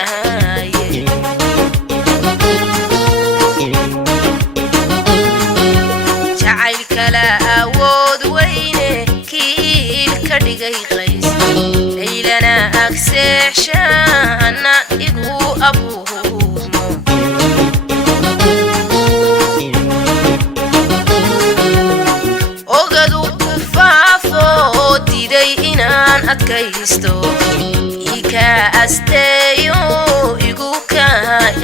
eryaaye jacaylka la awood weyne kiilka dhigay qays laylana agseexshaana igu abuurmo ogadu ku faafo diiday inaan adkaysto ika asteeyo igu ka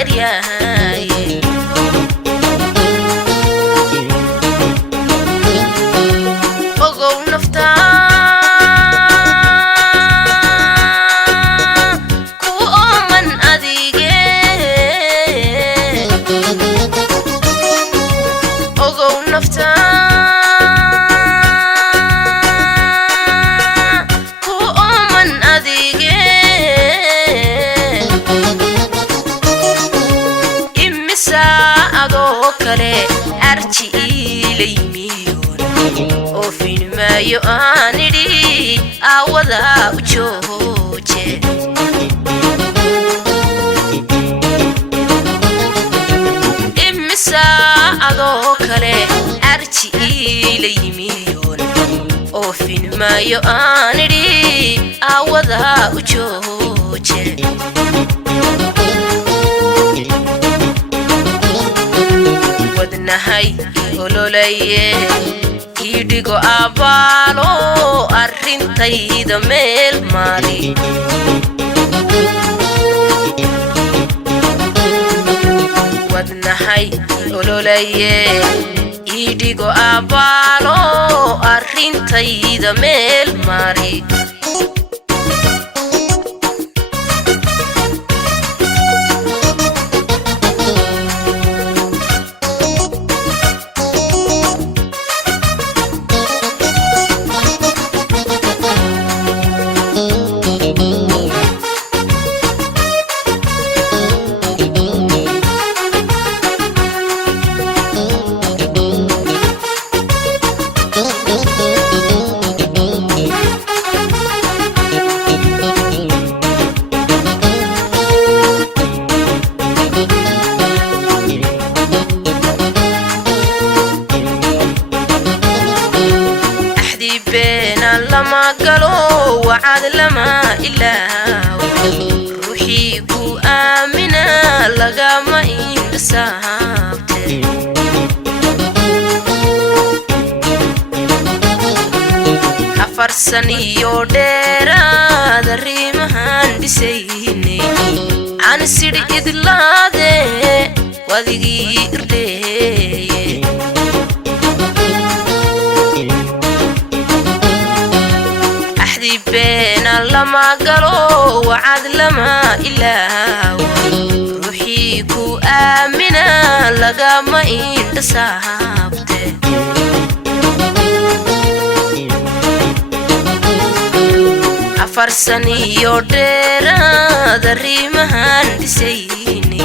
eryaaye ogow naftaa ku ooman adige ogow naftaa ku ooman adige imisa adoo kale arji iilaymiyoon oofin maayo aan idhi aawada u jooje imisa adoo kale arji iilaymiyoon oofin maayo aan idhi aawada u jooje wadnahay ololaye idhigo abaalo arrintayda meel maali wadnahay ololaye idhigo abaalo arrintayda meel maali lama galo wacad lama ilaawo ruuxii ku aamina lagama insaabte afarsan iyo dheeraad arrimahan dhisayne aan sidhi idlaade wadigii irdeeye بينا لما قالوا وعد لما إلاو روحي كو آمنا لقا ما إنت صاحبته أفرسني يوديرا ذري مهندسيني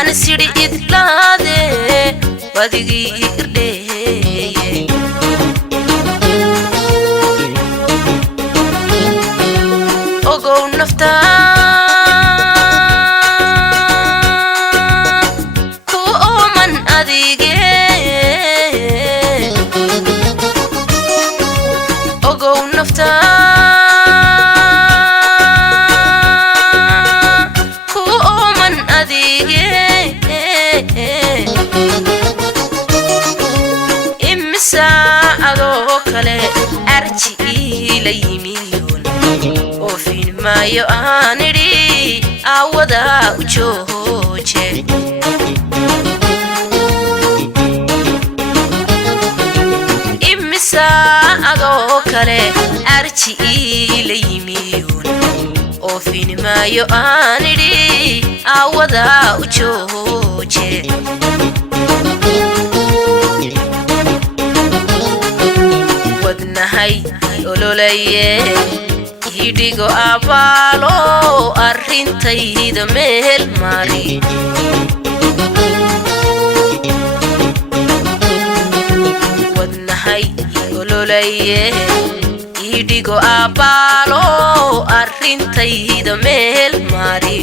أنا سيري إدلادي ودقي إرديه ogow naftaa ku ooman adige ogow naftaa ku ooman adige imisa adoo kale arji iilaymiyoon oofin maayo aan idhi aawada u jooje imisa adoo kale arji iilaymiyoon oofin maayo aan idhi aawada u jooje wadnahay ololaye idhigo abaalo arrintayda meel maali wadnahay ololaye idigo abalo arintayda meel mari